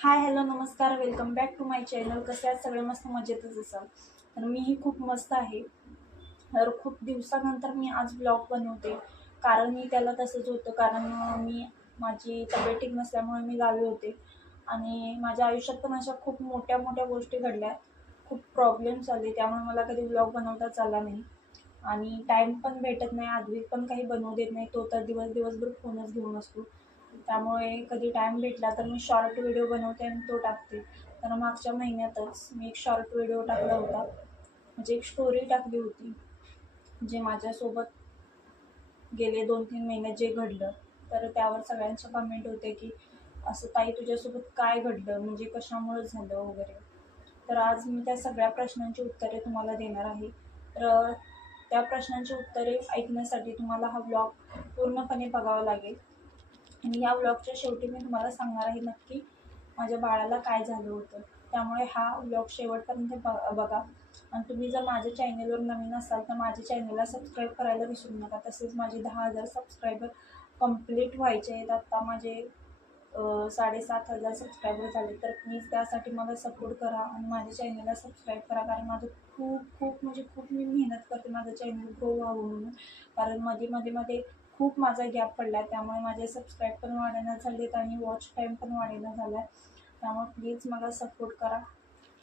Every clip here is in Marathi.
हाय हॅलो नमस्कार welcome back to my channel. कसे आहेत? सगळे मस्त मजेतच असाल? तर मीही खूप मस्त आहे. तर खूप दिवसानंतर मी आज ब्लॉग बनवते. कारण मी त्याला तसंच होतं. कारण मी माझी तब्येत ठीक नसल्यामुळे मी गावी होते. आणि माझ्या आयुष्यात पण अशा खूप मोठ्या मोठ्या गोष्टी घडल्या खूप प्रॉब्लेम्स आले. त्यामुळे मला कधी ब्लॉग बनवताच आला नाही. आणि टाईम पण भेटत नाही. आदवीत पण काही बनवू देत नाही. तो तर दिवस दिवसभर फोनच घेऊन असतो. त्यामुळे कधी टाईम भेटला तर मी शॉर्ट व्हिडिओ बनवते आणि तो टाकते. तर मागच्या महिन्यातच मी एक शॉर्ट व्हिडिओ टाकला होता. म्हणजे एक स्टोरी टाकली होती. जे माझ्यासोबत गेले दोन तीन महिन्यात जे घडलं. तर त्यावर सगळ्यांच्या कमेंट होते की असं ताई तुझ्यासोबत काय घडलं? म्हणजे कशामुळं झालं वगैरे? तर आज मी त्या सगळ्या प्रश्नांची उत्तरे तुम्हाला देणार आहे. तर त्या प्रश्नांची उत्तरे ऐकण्यासाठी तुम्हाला हा ब्लॉग पूर्णपणे बघावा लागेल. आणि या व्लॉगच्या शेवटी मी तुम्हाला सांगणार आहे नक्की माझ्या बाळाला काय झालं होतं. त्यामुळे हा व्लॉग शेवटपर्यंत ब बघा. आणि तुम्ही जर माझ्या चॅनेलवर नवीन असाल तर माझ्या चॅनलला सबस्क्राईब करायला विसरू नका. तसेच माझे दहा हजार सबस्क्रायबर कंप्लीट व्हायचे आहेत. आत्ता माझे साडेसात हजार सबस्क्रायबर झाले. तर प्लीज त्यासाठी मला सपोर्ट करा आणि माझ्या चॅनलला सबस्क्राईब करा. कारण माझं खूप खूप म्हणजे खूप मी मेहनत करते माझं चॅनल ग्रो व्हावं म्हणून. कारण मध्ये मध्ये मध्ये खूप माझा गॅप पडला आहे त्यामुळे माझे सबस्क्राईब पण वाढेना झालेत आणि वॉच टाईम पण वाढेना झाला आहे त्यामुळे प्लीज मला सपोर्ट करा.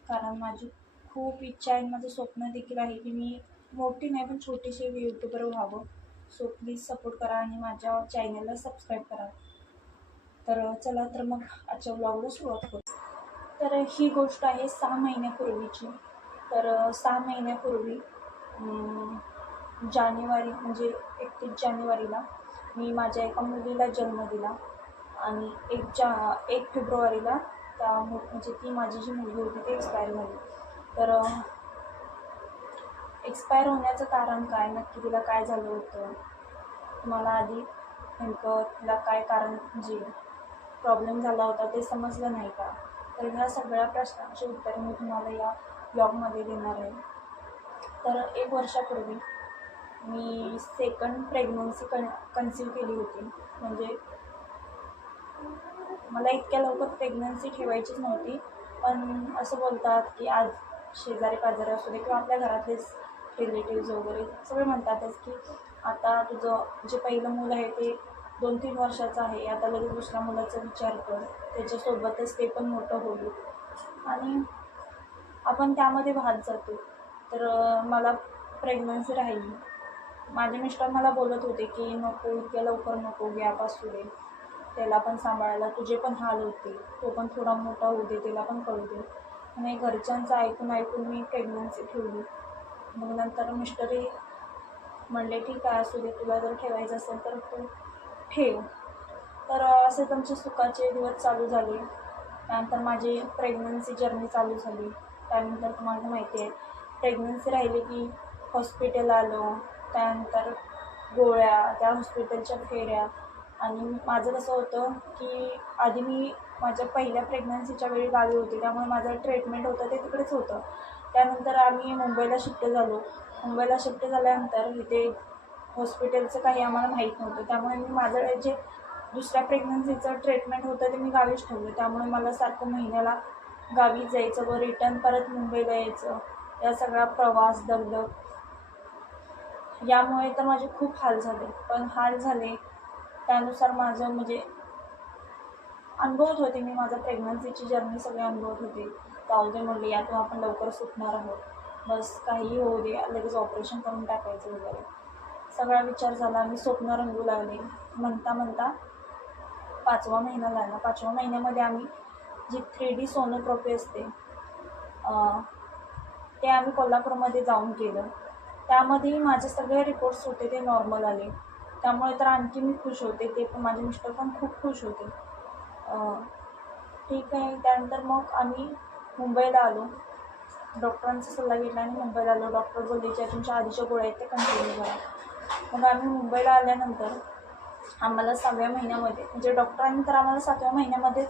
कारण माझी खूप इच्छा आहे माझं स्वप्न देखील आहे की मी मोठी नाही पण छोटीशी यूट्यूबर व्हावं. सो प्लीज सपोर्ट करा आणि माझ्या चॅनलला सबस्क्राईब करा. तर चला तर मग आजच्या ब्लॉगला सुरुवात करू. तर ही गोष्ट आहे सहा महिन्यापूर्वीची. तर सहा महिन्यापूर्वी जानेवारी म्हणजे एकतीस जानेवारीला मी माझ्या एका मुलीला जन्म दिला आणि एक जा एक फेब्रुवारीला त्या मु म्हणजे ती माझी जी मुलगी होती ती एक्सपायर झाली. तर एक्सपायर होण्याचं कारण काय? नक्की तिला काय झालं होतं? मला आधी नेमकं तिला काय कारण म्हणजे प्रॉब्लेम झाला होता ते समजलं नाही का? तर ह्या सगळ्या प्रश्नांची उत्तरे मी तुम्हाला या ब्लॉगमध्ये देणार आहे. तर एक वर्षापूर्वी मी सेकंड प्रेग्नन्सी कन कन्सिव्ह केली होती. म्हणजे मला इतक्या लवकर प्रेग्नन्सी ठेवायचीच नव्हती. पण असं बोलतात की आज शेजारी पाजारी असू दे किंवा आपल्या घरातलेच रिलेटिव्ज वगैरे सगळे म्हणतातच की आता तुझं जे पहिलं मूल आहे ते दोन तीन वर्षाचं आहे. आता लगेच दुसऱ्या मुलाचा विचार कर. त्याच्यासोबतच ते पण मोठं होईल. आणि आपण त्यामध्ये वाहत जातो. तर मला प्रेग्नन्सी राहिली. माझे मिस्टर मला बोलत होते की नको इतक्या लवकर नको गॅप असू दे. त्याला पण सांभाळायला तुझे पण हाल होते तो पण थोडा मोठा होऊ दे त्याला पण कळू दे. आणि घरच्यांचं ऐकून ऐकून मी प्रेग्नन्सी ठेवली. मग नंतर मिस्टरही म्हणले ठीक आहे असू दे तुला जर ठेवायचं असेल तर तू ठेव. तर असेच आमचे सुखाचे दिवस चालू झाले. त्यानंतर माझी प्रेग्नन्सी जर्नी चालू झाली. त्यानंतर तुम्हाला माहिती आहे प्रेग्नन्सी राहिली की हॉस्पिटल आलो त्यानंतर गोळ्या त्या हॉस्पिटलच्या फेऱ्या. आणि माझं कसं होतं की आधी मी माझ्या पहिल्या प्रेग्नन्सीच्या वेळी गावी होती त्यामुळे माझं ट्रीटमेंट होतं ते तिकडेच होतं. त्यानंतर आम्ही मुंबईला शिफ्ट झालो. मुंबईला शिफ्ट झाल्यानंतर इथे हॉस्पिटलचं काही आम्हाला माहीत नव्हतं. त्यामुळे मी माझं जे दुसऱ्या प्रेग्नन्सीचं ट्रीटमेंट होतं ते मी गावीच ठेवलं. त्यामुळे मला सारखं महिन्याला गावी जायचं व रिटर्न परत मुंबईला यायचं. या सगळा प्रवास दगदग यामुळे तर माझे खूप हाल झाले. पण हाल झाले त्यानुसार माझं म्हणजे अनुभवत होते मी माझं प्रेग्नन्सीची जर्नी सगळे अनुभवत होते. जाऊ दे म्हणले यातून आपण लवकर सुटणार आहोत. बस काही होऊ दे लगेच ऑपरेशन करून टाकायचं वगैरे. सगळा विचार झाला मी स्वप्न रंगू लागले. म्हणता म्हणता पाचवा महिना लागला पाचव्या महिन्यामध्ये आम्ही जी थ्री डी सोनोग्राफी असते ते आम्ही कोल्हापूरमध्ये जाऊन केलं. त्यामध्येही माझे सगळे रिपोर्ट्स होते ते नॉर्मल आले. त्यामुळे तर आणखी मी खुश होते. ते पण माझे मिस्टर पण खूप खुश होते. ठीक आहे. त्यानंतर मग आम्ही मुंबईला आलो. डॉक्टरांचा सल्ला घेतला आणि मुंबईला आलो. डॉक्टर बोलले की तुमच्या आधीच्या गोळ्या आहेत ते कंटिन्यू करा. मग आम्ही मुंबईला आल्यानंतर आम्हाला सहाव्या महिन्यामध्ये म्हणजे डॉक्टरांनी तर आम्हाला सातव्या महिन्यामध्ये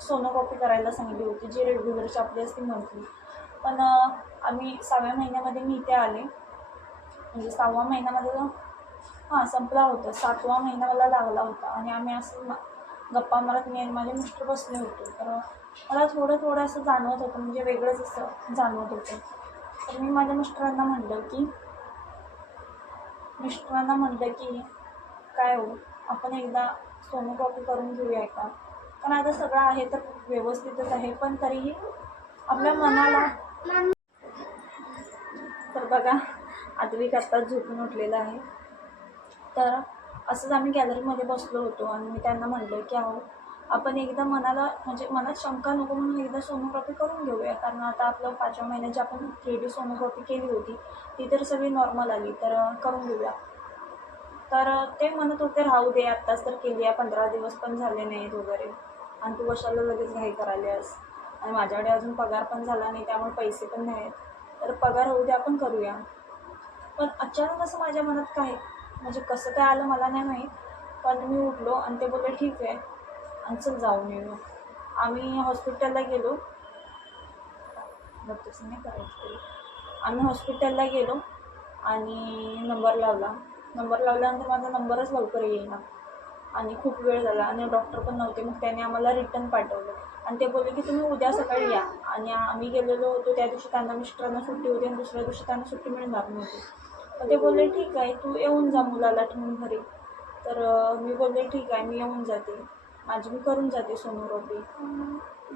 सोनोग्राफी करायला सांगितली होती. जी रेग्युलरची आपली असते मंथली पण आम्ही सहाव्या महिन्यामध्ये मी इथे आले. म्हणजे सहावा महिन्यामध्ये जो हां संपला होता. सातवा महिना मला लागला होता. आणि आम्ही असं गप्पा मारत मी आणि माझे मिस्टर बसले होते. तर मला थोडं थोडं असं जाणवत होतं. म्हणजे वेगळंच असं जाणवत होतं. तर मी माझ्या मिस्टरांना म्हटलं की मिस्टरांना म्हटलं की काय हो? आपण एकदा सोनोग्राफी करून घेऊया का कारण आता सगळं आहे तर व्यवस्थितच आहे. पण तरीही आपल्या मनाला तर बघा आद्विक आत्ता झोपून उठलेला आहे. तर असंच आम्ही गॅलरीमध्ये बसलो होतो आणि मी त्यांना म्हणलं की अहो आपण एकदा मनाला म्हणजे मनात शंका नको म्हणून एकदा सोनोग्राफी करून घेऊया. कारण आता आपलं पाचव्या महिन्याची आपण थ्री डी सोनोग्राफी केली होती ती तर सगळी नॉर्मल आली. तर करून घेऊया. तर ते म्हणत होते राहू दे आत्ताच तर केली आहे पंधरा दिवस पण झाले नाहीत वगैरे. आणि तू कशाला लगेच घाई करायलास आणि माझ्याकडे अजून पगार पण झाला नाही त्यामुळे पैसे पण नाही आहेत तर पगार होऊ दे आपण करूया. पण अचानक असं माझ्या मनात काय म्हणजे कसं काय आलं मला नाही माहीत. पण मी उठलो आणि ते बोलले ठीक आहे. आणि चल जाऊन येऊ आम्ही हॉस्पिटलला गेलो. तसं नाही करायचं आम्ही हॉस्पिटलला गेलो आणि नंबर लावला. नंबर लावल्यानंतर माझा नंबरच लवकर येईना. आणि खूप वेळ झाला आणि डॉक्टर पण नव्हते. मग त्याने आम्हाला रिटर्न पाठवलं. आणि ते बोलले की तुम्ही उद्या सकाळी या. आणि आम्ही गेलेलो होतो त्या दिवशी त्यांना मिस्टरांना सुट्टी होती आणि दुसऱ्या दिवशी त्यांना सुट्टी मिळणार नव्हती. मग ते बोलले ठीक आहे तू येऊन जा मुलाला ठेवून घरी. तर मी बोलले ठीक आहे मी येऊन जाते. माझी मी करून जाते सोनोग्राफी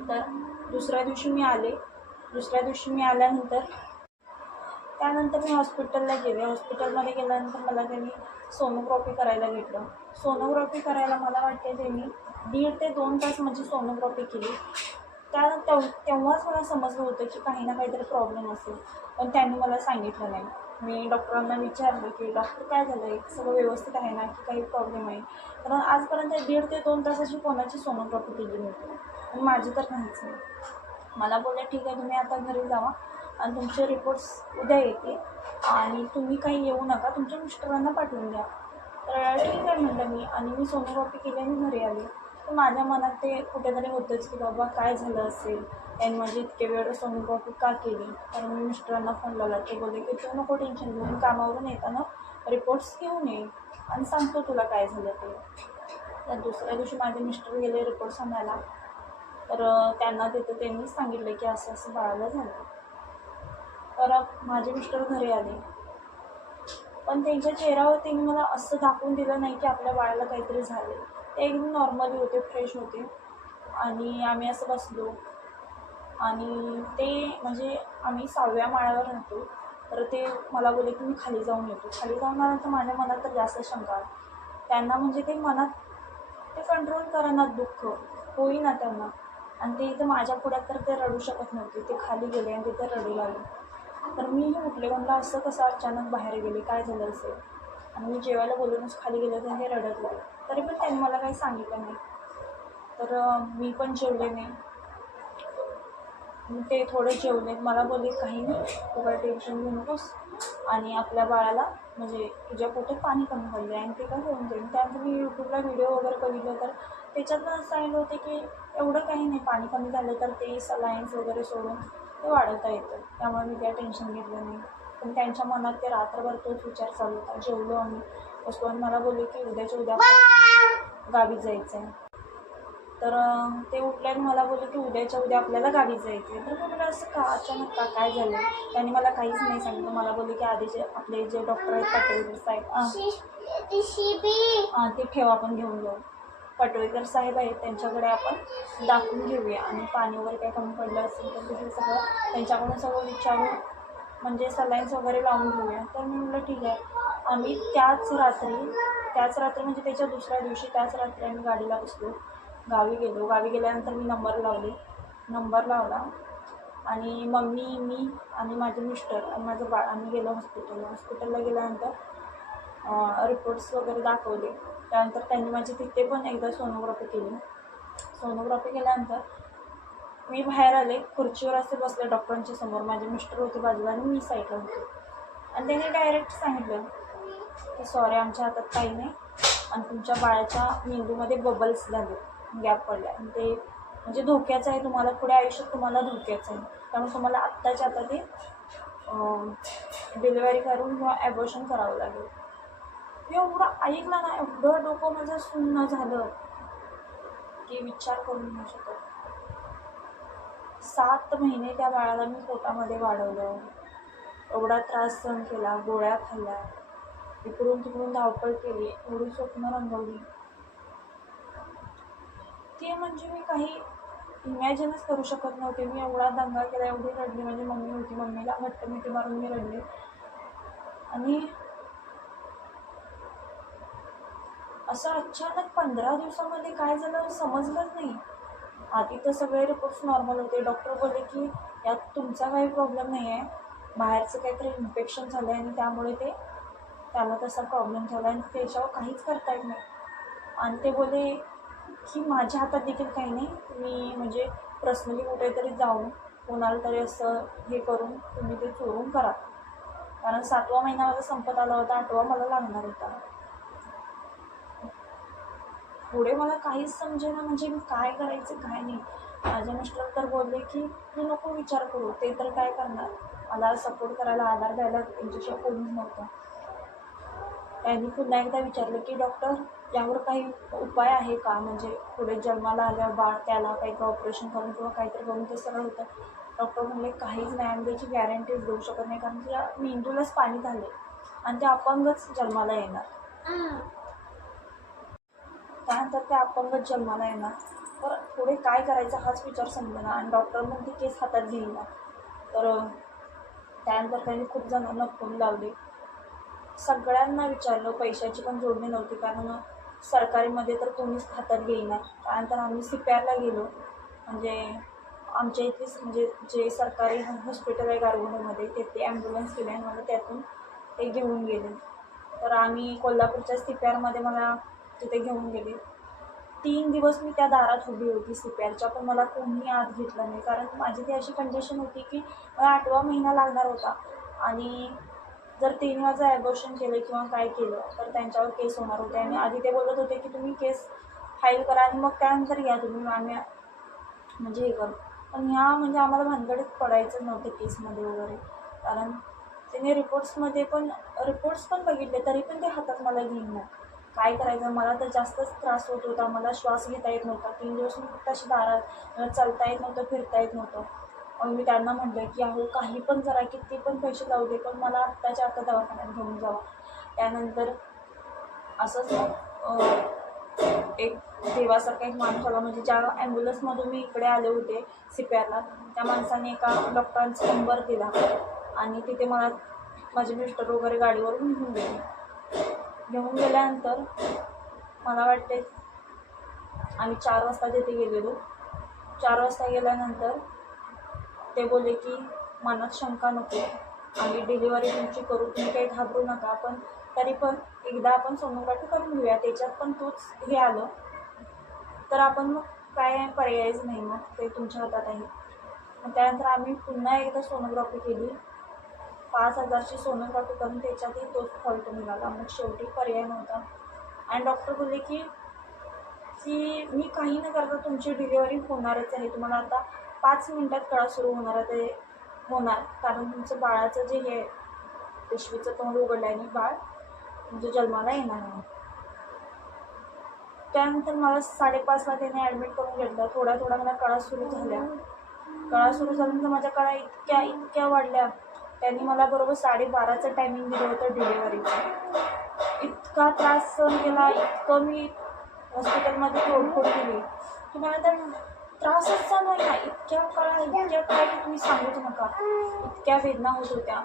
तर दुसऱ्या दिवशी मी आले. दुसऱ्या दिवशी मी आल्यानंतर त्यानंतर मी हॉस्पिटलला गेले. हॉस्पिटलमध्ये गेल्यानंतर मला त्यांनी सोनोग्राफी करायला घेतलं सोनोग्राफी करायला मला वाटते त्यांनी दीड ते दोन तास माझी सोनोग्राफी केली. त्या तेव तेव्हाच मला समजलं होतं की काही ना काहीतरी प्रॉब्लेम असेल. पण त्यांनी मला सांगितलं नाही. मी डॉक्टरांना विचारलं की डॉक्टर काय झालं? आहे सगळं व्यवस्थित आहे ना? की काही प्रॉब्लेम आहे? कारण आजपर्यंत दीड ते दोन तासाची कोणाची सोनोग्राफी केली नव्हती. आणि माझी तर नाहीच नाही. मला बोलले ठीक आहे तुम्ही आता घरी जावा. आणि तुमचे रिपोर्ट्स उद्या येते आणि तुम्ही काही येऊ नका तुमच्या मिस्टरांना पाठवून द्या. तर ठीक आहे म्हटलं मी. आणि मी सोनोग्राफी केली आणि घरी आले. तर माझ्या मनात ते कुठेतरी होतंच की बाबा काय झालं असेल? त्यांनी माझी म्हणजे इतके वेळ सोनोग्राफी का केली? तर मी मिस्टरांना फोन लावला. ते बोलले की तू नको टेन्शन घेऊन कामावरून येताना रिपोर्ट्स घेऊन ये. आणि सांगतो तुला काय झालं ते. तर दुसऱ्या दिवशी माझे मिस्टर गेले रिपोर्ट्स आणायला. तर त्यांना तिथं त्यांनी सांगितलं की असं असं बाळाला झालं. परत माझे मिस्टर घरी आले. पण त्यांच्या चेहऱ्यावर त्यांनी मला असं दाखवून दिलं नाही की आपल्या बाळाला काहीतरी झाले ते एकदम नॉर्मली होते फ्रेश होते. आणि आम्ही असं बसलो. आणि ते म्हणजे आम्ही सहाव्या माळ्यावर राहतो. तर ते मला बोलले की मी खाली जाऊन येतो. खाली जाऊन तर माझ्या मनात तर जास्त शंका त्यांना म्हणजे ते मनात ते कंट्रोल करणार दुःख. होईना त्यांना. आणि ते इथं माझ्या पुढ्यात तर ते रडू शकत नव्हते. ते खाली गेले आणि तिथे रडू लागले. तर मी उठले म्हणलं असं कसं अचानक बाहेर गेले? काय झालं असेल? आणि मी जेवायला बोलूनच खाली गेले तर हे रडत लागले तरी पण त्यांनी मला काही सांगितलं नाही. तर मी पण जेवले नाही. ते थोडे जेवले. मला बोलले काही नाही तू काही टेन्शन घेऊ नकोस. आणि आपल्या बाळाला म्हणजे तुझ्या पोटात पाणी कमी पडले आणि ते काय होऊन जाईल त्यानंतर मी यूट्यूबला व्हिडिओ वगैरे बघितलं. तर त्याच्यातनं सांगितलं होते की एवढं काही नाही. पाणी कमी झालं तर ते सलायन्स वगैरे सोडून ते वाढवता येतं त्यामुळे मी काय टेन्शन घेतलं नाही पण त्यांच्या मनात ते रात्रभर तोच विचार चालू होता जेवलो आम्ही बसलो आणि मला बोलले की उद्याच्या उद्या गावी जायचं आहे तर ते उठले मला बोलले की उद्याच्या उद्या आपल्याला गावी जायचं आहे तर मग मला असं का अचानक का काय झालं त्यांनी मला काहीच नाही सांगितलं मला बोलले की आधी जे आपले जे डॉक्टर आहेत पाटील साहेब हां ते ठेवा आपण घेऊन जाऊ पटोळेकर साहेब आहेत त्यांच्याकडे आपण दाखवून घेऊया. आणि पाणी वगैरे काय कमी पडलं असेल तर तिथे सगळं त्यांच्याकडून सगळं विचारून म्हणजे सलाईन्स वगैरे लावून घेऊया. तर मी म्हटलं ठीक आहे. आम्ही त्याच रात्री त्याच रात्री म्हणजे त्याच्या दुसऱ्या दिवशी त्याच रात्री आम्ही गाडीला बसलो. गावी गेलो. गावी गेल्यानंतर मी नंबर लावले. नंबर लावला. आणि मम्मी मी आणि माझे मिस्टर आणि माझं बाळ आम्ही गेलो हॉस्पिटलला हॉस्पिटलला गेल्यानंतर रिपोर्ट्स वगैरे दाखवले. त्यानंतर त्यांनी माझी तिथे पण एकदा सोनोग्राफी केली. सोनोग्राफी केल्यानंतर मी बाहेर आले. खुर्चीवर असे बसले डॉक्टरांच्या समोर. माझे मिस्टर होते बाजूला आणि मी साईडला होते. आणि त्यांनी डायरेक्ट सांगितलं की सॉरी आमच्या हातात काही नाही. आणि तुमच्या बाळाच्या मेंदूमध्ये बबल्स झाले. गॅप पडल्या. आणि ते म्हणजे धोक्याचं आहे. तुम्हाला पुढे आयुष्यात तुम्हाला धोक्याचं आहे. त्यामुळे तुम्हाला आत्ताच्या आता ते डिलिव्हरी करून किंवा ॲबॉर्शन करावं लागेल. एवढं ऐकलं ना एवढं डोकं माझं सुन्न झालं की विचार करून नाही शकत. सात महिने त्या बाळाला मी पोटामध्ये वाढवलं. एवढा त्रास सहन केला गोळ्या खाल्ल्या इकडून तिकडून धावपळ केली एवढी स्वप्न रंगवली. ते म्हणजे मी काही इमॅजिनच करू शकत नव्हते. मी एवढा दंगा केला एवढी रडली. माझी मम्मी होती मम्मीला घट्ट मिठी मारून मी रडले. आणि असं अचानक पंधरा दिवसामध्ये काय झालं समजलंच नाही. आधी तर सगळे रिपोर्ट्स नॉर्मल होते. डॉक्टर बोलले की यात तुमचा काही प्रॉब्लेम नाही आहे बाहेरचं काहीतरी इन्फेक्शन झालं आहे आणि त्यामुळे ते त्याला तसा प्रॉब्लेम झाला आणि त्याच्यावर काहीच करता येत नाही. आणि ते बोले की माझ्या हातात देखील काही नाही. तुम्ही म्हणजे पर्सनली कुठेतरी जाऊन कोणाला तरी असं हे करून तुम्ही ते चोरून करा. कारण सातवा महिना माझा संपत आला होता आठवा मला लागणार होता. पुढे मला काहीच समजेना म्हणजे मी काय करायचं काय नाही. माझे मिस्टर तर बोलले की तू नको विचार करू ते तर काय करणार? मला सपोर्ट करायला आधार द्यायला त्यांच्याशी कोणीच नव्हतं. त्यांनी पुन्हा एकदा विचारलं की डॉक्टर यावर काही उपाय आहे का? म्हणजे पुढे जन्माला आल्यावर बाळ त्याला काही ऑपरेशन करून किंवा काहीतरी करून ते सरळ होतं. डॉक्टर म्हणले काहीच नाही आणि त्याची गॅरंटीज देऊ शकत नाही कारण त्या मेंदूलाच पाणी झाले आणि ते अपंगच जन्माला येणार. त्यानंतर ते अपंग जन्माला येणार. तर पुढे काय करायचं हाच विचार समजेना. आणि डॉक्टर म्हणून ती केस हातात घेईना तर त्यानंतर त्यांनी खूप जणांना फोन लावले. सगळ्यांना विचारलं. पैशाची पण जोडणी नव्हती. कारण सरकारीमध्ये तर कोणीच हातात घेईना त्यानंतर आम्ही सी गेलो. म्हणजे आमच्या इथेच म्हणजे जे सरकारी हॉस्पिटल आहे गारगोंडमध्ये तेथे ॲम्ब्युलन्स केले आणि मला त्यातून ते घेऊन गेले. तर आम्ही कोल्हापूरच्या सी मला तिथे घेऊन गेले. तीन दिवस मी त्या दारात उभी होती सी पी आरच्या पण मला कोणी आत घेतलं नाही. कारण माझी ती अशी कंडिशन होती की मला आठवा महिना लागणार होता. आणि जर तीन वाजता ॲबॉर्शन केलं किंवा काय केलं तर त्यांच्यावर केस होणार होते. आणि आधी ते बोलत होते की तुम्ही केस फाईल करा आणि मग त्यानंतर या तुम्ही आम्ही म्हणजे हे करू. पण ह्या म्हणजे आम्हाला भानगडीत पडायचं नव्हतं केसमध्ये वगैरे. कारण त्याने रिपोर्ट्समध्ये पण रिपोर्ट्स पण बघितले तरी पण ते हातात मला घेईना काय करायचं? मला तर जास्तच त्रास होत होता. मला श्वास घेता येत नव्हता. तीन दिवस मी तशी दारात चालता येत नव्हतं फिरता येत नव्हतं. मग मी त्यांना म्हटलं की अहो काही पण जरा किती पण पैसे जाऊ दे पण मला आत्ताच्या आत्ता दवाखान्यात घेऊन जावा. त्यानंतर असंच एक देवासारखा एक माणूस आला. म्हणजे ज्या ॲम्ब्युलन्समधून मी इकडे आले होते सी त्या माणसाने एका डॉक्टरांचा नंबर दिला. आणि तिथे मला माझे मिस्टर वगैरे गाडीवरून घेऊन गेले. घेऊन गेल्यानंतर मला वाटते आम्ही चार वाजता तिथे गेलेलो. चार वाजता गेल्यानंतर ते बोलले की मनात शंका नको. आम्ही डिलिव्हरी तुमची करू. तुम्ही काही घाबरू नका. पण तरी पण एकदा आपण सोनोग्राफी करून घेऊया. त्याच्यात पण तोच हे आलं. तर आपण मग काय पर्यायच नाही मग ते तुमच्या हातात आहे. मग त्यानंतर आम्ही पुन्हा एकदा सोनोग्राफी केली. पाच हजारची सोनं काटू करून त्याच्यातही तोच फॉल्ट निघाला. मग शेवटी पर्याय नव्हता. आणि डॉक्टर बोलले की की मी काही न करता तुमची डिलिव्हरी होणारच आहे. तुम्हाला आता पाच मिनटात कळा सुरू होणार आहे. ते होणार. कारण तुमचं बाळाचं जे हे पिशवीचं तोंड उघडलं आहे आणि बाळ म्हणजे जन्माला येणार आहे. त्यानंतर मला साडेपाचला त्याने ॲडमिट करून घेतलं. थोड्या थोड्या मला कळा सुरू झाल्या. कळा सुरू झाल्यानंतर माझ्या कळा इतक्या इतक्या वाढल्या. त्यांनी मला बरोबर साडेबाराचं टायमिंग दिलं होतं डिलेवरीचं इतका त्रास सहन केला इतकं मी हॉस्पिटलमध्ये तोडफोड केली. तुम्हाला तर त्रासच चालू आहे ना इतक्या काळा इतक्या कळा की तुम्ही सांगूच नका. इतक्या वेदना होत होत्या.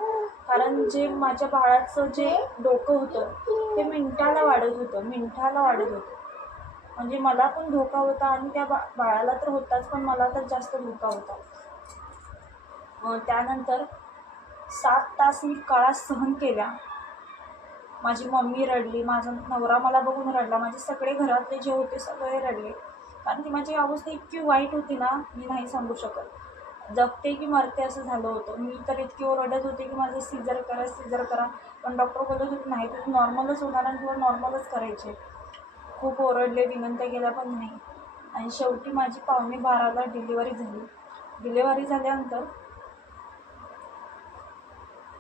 कारण जे माझ्या बाळाचं जे डोकं होतं ते मिनटाला वाढत होतं मिनटाला वाढत होतं. म्हणजे मला पण धोका होता आणि त्या बा बाळाला तर होताच पण मला तर जास्त धोका होता. त्यानंतर सात तास मी काळा सहन केल्या. माझी मम्मी रडली माझा नवरा मला बघून रडला माझे सगळे घरातले जे होते सगळे रडले. कारण ती माझी अवस्था इतकी वाईट होती ना मी नाही सांगू शकत. जगते की मरते असं झालं होतं. मी तर इतकी ओरडत होते की माझं सीजर करा सीजर करा. पण डॉक्टर बोलत होते नाही तर नॉर्मलच होणार आणि तुला नॉर्मलच करायचे खूप ओरडले विनंत्या केल्या पण नाही. आणि शेवटी माझी पावणे बाराला डिलिव्हरी झाली. डिलिव्हरी झाल्यानंतर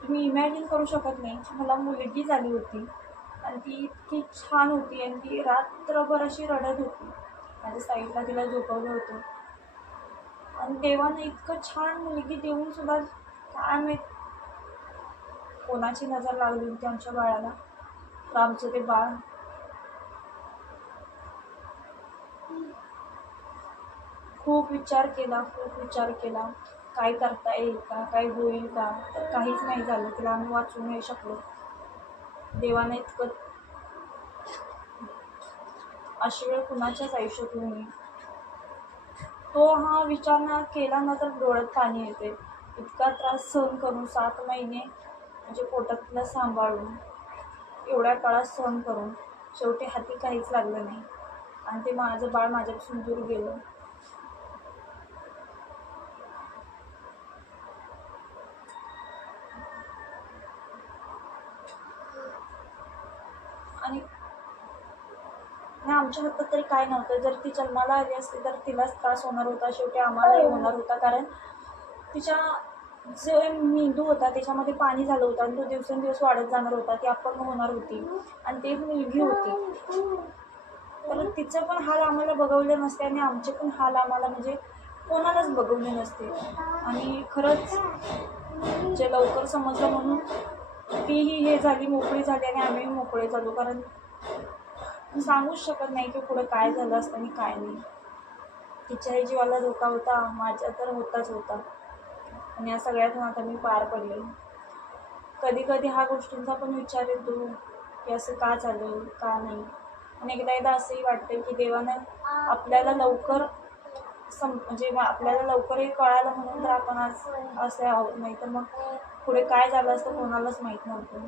तुम्ही इमॅजिन करू शकत नाही की मला मुलगी झाली होती. आणि ती इतकी छान होती आणि ती रात्रभर अशी रडत होती. माझ्या साईडला तिला झोपवलं होतं. आणि देवानं इतकं छान मुलगी देऊन सुद्धा काय माहीत कोणाची नजर लागली होती आमच्या बाळाला. तर आमचं ते बाळ. खूप विचार केला खूप विचार केला. काय करता येईल का काय होईल का? तर काहीच नाही झालं तिला आम्ही वाचू नाही शकलो. देवाने इतकं अशी वेळ कुणाच्याच आयुष्यात होऊ नये तो हा विचार ना केला ना तर डोळ्यात पाणी येते. इतका त्रास सहन करून सात महिने म्हणजे पोटातलं सांभाळून एवढ्या काळात सहन करून शेवटी हाती काहीच लागलं नाही. आणि ते माझं बाळ माझ्यापासून दूर गेलं. आणि आणि आमच्या हातात तरी काय नव्हतं. जर ती जन्माला आली असती तर तिलाच त्रास होणार होता. शेवटी आम्हालाही होणार होता. कारण तिच्या जे मेंदू होता त्याच्यामध्ये पाणी झालं होतं आणि तो दिवसेंदिवस वाढत जाणार होता. ती अपंग होणार होती आणि ती एक मुलगी होती. तर तिचं पण हाल आम्हाला बघवले नसते आणि आमचे पण हाल आम्हाला म्हणजे कोणालाच बघवले नसते. आणि खरंच जे लवकर समजलं म्हणून तीही हे झाली मोकळी झाली आणि आम्ही मोकळे झालो. कारण सांगूच शकत नाही की पुढे काय झालं असतं आणि काय नाही. तिच्याही जीवाला धोका होता माझ्या तर होताच होता. आणि या सगळ्यातून आता मी पार पडले. कधी कधी ह्या गोष्टींचा पण विचार येतो की असं का झालं का नाही. आणि एकदा एकदा असंही वाटतं की देवानं आपल्याला लवकर सम म्हणजे मग आपल्याला लवकर हे कळालं म्हणून तर आपण आज असे आहोत. नाही तर मग पुढे काय झालं असतं कोणालाच माहीत नव्हतं.